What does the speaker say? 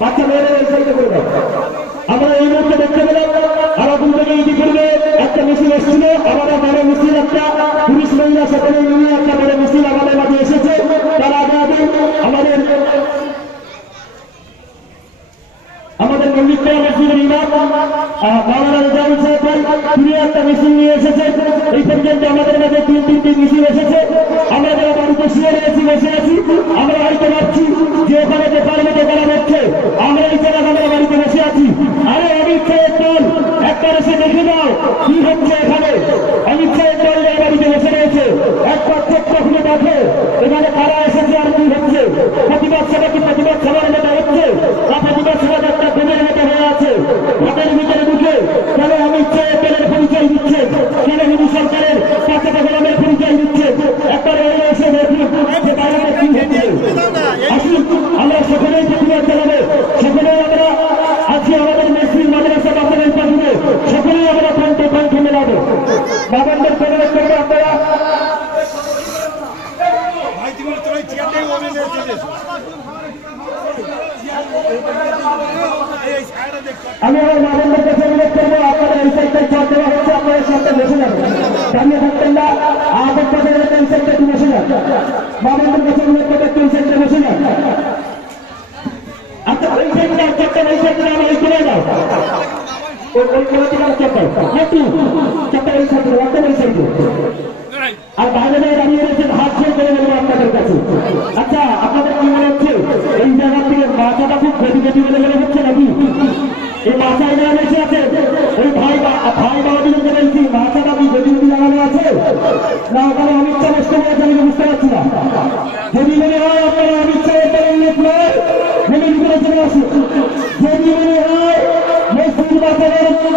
বাচ্চা মেয়েরা এই সাইডে করে দাও। আমরা এই মুহূর্তে দেখতে পেলাম আরাকুল থেকে ইতিপূর্বে একটা মিছিল এসেছিল, আবার বড় মিছিল একটা পুলিশ মহিলা সকলে নিয়ে একটা বড় মিছিল আমাদের মাঝে এসেছে। তার আগে আগে আমাদের মল্লিকপাড়া মসজিদের ইমাম মাওলানা রেজাউল সাহেব তিনি একটা মিছিল নিয়ে এসেছে। এই পর্যন্ত আমাদের মাঝে তিনটি মিছিল এসেছে। আমরা যারা বাড়িতে শুয়ে রয়েছি, বসে আছি, আমরা হয়তো ভাবছি যে ওখানে যে পার্বত্য করা হচ্ছে, আমরা এই জায়গায় আমরা বাড়িতে বসে আছি। আরে অমিত শাহের দল একবার এসে দেখে দাও কি হচ্ছে এখানে। অমিত শাহের দল এই বাড়িতে বসে রয়েছে, একবার চোখটা খুলে দেখো এখানে কারা এসেছে আর কি হচ্ছে। প্রতিবাদ সভা কি প্রতিবাদ সভার মতো হচ্ছে না প্রতিবাদ সভা একটা প্রেমের মতো হয়ে আছে। ভোটের ভিতরে ঢুকে কেন অমিত শাহের দলের পরিচয় দিচ্ছে, কেন মোদী সরকারের কাছে প্রোগ্রামের পরিচয় দিচ্ছে। একবার এসে দেখুন যে বাইরে কি হচ্ছে। আসুন আমরা সকলেই প্রতিবাদ জানাবো, সকলেই আমরা আজকে আমাদের মুসলিম মাদ্রাসা বাচ্চাদের পাশে সকলেই আমরা কণ্ঠ মেলাবো। বাবানদের প্রতিবাদ করবো আপনারা। আমি আমার বাবানদের কাছে অনুরোধ করবো, আপনারা এই সাইডটায় চাপ দেওয়া হচ্ছে, আপনারা সাথে বসে যাবেন, সামনে থাকতেন না। আগের পাশে এই সাইডটা একটু বসে যান, বাবানদের কাছে অনুরোধ করবো একটু এই সাইডটা বসে যান। আচ্ছা ওই সাইডটা চাপটা ওই সাইডটা আমার ওই চলে যাও, ওই কোয়ালিটিটা চাপটা একটু চাপটা ওই সাইডে রাখতে ওই সাইডে। আর বাইরে দাঁড়িয়ে রয়েছেন, হাত ছেড়ে করে নেবো আপনাদের কাছে। আচ্ছা আপনাদের কি মনে হচ্ছে এই জায়গা থেকে মাথাটা খুব গতি বলে মনে হচ্ছে নাকি? এই মাথায় যারা বেশি আছে ওই ভাই বাবাদিকে বলছি মাথাটা কি গতি লাগানো আছে না ওখানে অমিত শাহ বসতে বলেছে আমি বুঝতে পারছি না। যদি মনে হয় আপনারা অমিত শাহের লোক নয় মনে ভিতরে চলে আসুন, যদি মনে